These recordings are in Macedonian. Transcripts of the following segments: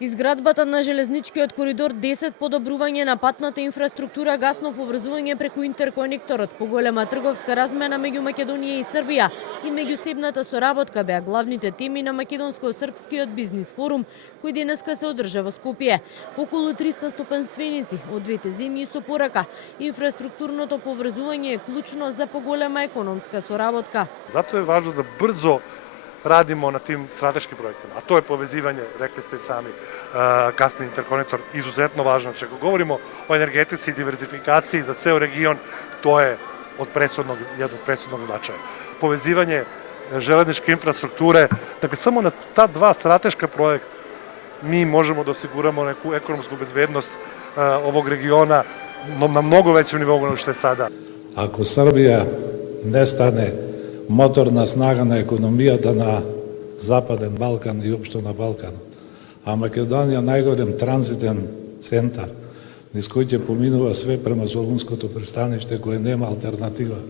Изградбата на железничкиот коридор 10, подобрување на патната инфраструктура, гасно поврзување преку интерконекторот, поголема трговска размена меѓу Македонија и Србија и меѓусебната соработка беа главните теми на македонско-српскиот бизнис форум, кој денеска се одржа во Скопје. Околу 300 стопанственици од двете земји со порака инфраструктурното поврзување е клучно за поголема економска соработка. Затоа е важно да брзо радимо на тим стратешки проектима, а тоа е повезивање, рекли сте сами, гасни интерконектор, изузетно важно. Че ако говоримо о енергетици и диверзификацiji за цел регион, тоа е од пресудnog значаја. Повезивање железничке инфраструктуре, така само на та два стратешка проекта ми можемо да осигурамо неку економску безбедност овог региона на многу веќем нивou nego што е сада. Ако Србија не стане моторна снага на економијата на Западен Балкан и општо на Балкан, а Македонија најголем транзитен центар, низ кој ќе поминува све према Солунското пристаниште, кое нема алтернатива,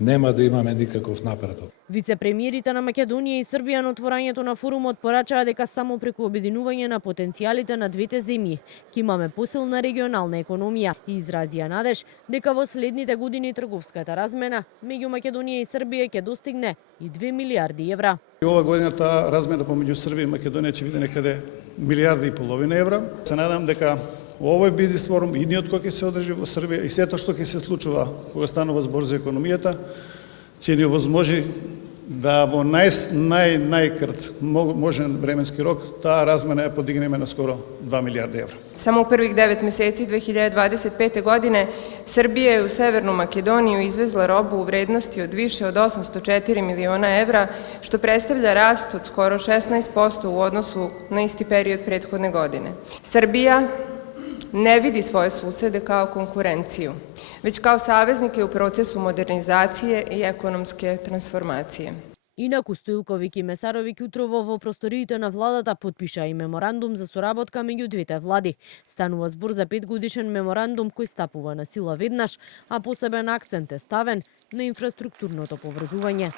нема да имаме никаков напредок. Вице-премиерите на Македонија и Србија на отворањето на форумот порачаа дека само преку обединување на потенцијалите на двете земји ќе имаме посилна регионална економија и изразија надеж дека во следните години трговската размена меѓу Македонија и Србија ќе достигне и 2 милиарди евра. Ова година таа размена помеѓу Србија и Македонија ќе биде некаде 1,5 милиарди евра. Се надам дека овој бизнис форум, идниот кој ќе се одржи во Србија и сето што ќе се случува кога станува збор за економијата, ќе ни овозможи да во најкрт можен временски рок таа размена ја подигнеме на скоро 2 милиарди евра. Само у првих 9 месеци 2025. godine Srbija je u Severnu Makedoniju izvezla robu u vrednosti od više od 804 miliona evra, što predstavlja rast od skoro 16% u odnosu na isti period prethodne godine. Srbija ne vidi svoje susede kao konkurenciju, već kao saveznike u procesu modernizacije i ekonomske transformacije. Инаку Стоилковиќ и Месаровиќ утрово во просториите на владата потпишаа и меморандум за соработка меѓу двете влади. Станува збор за 5-годишен меморандум кој стапува на сила веднаш, а посебен акцент е ставен на инфраструктурното поврзување.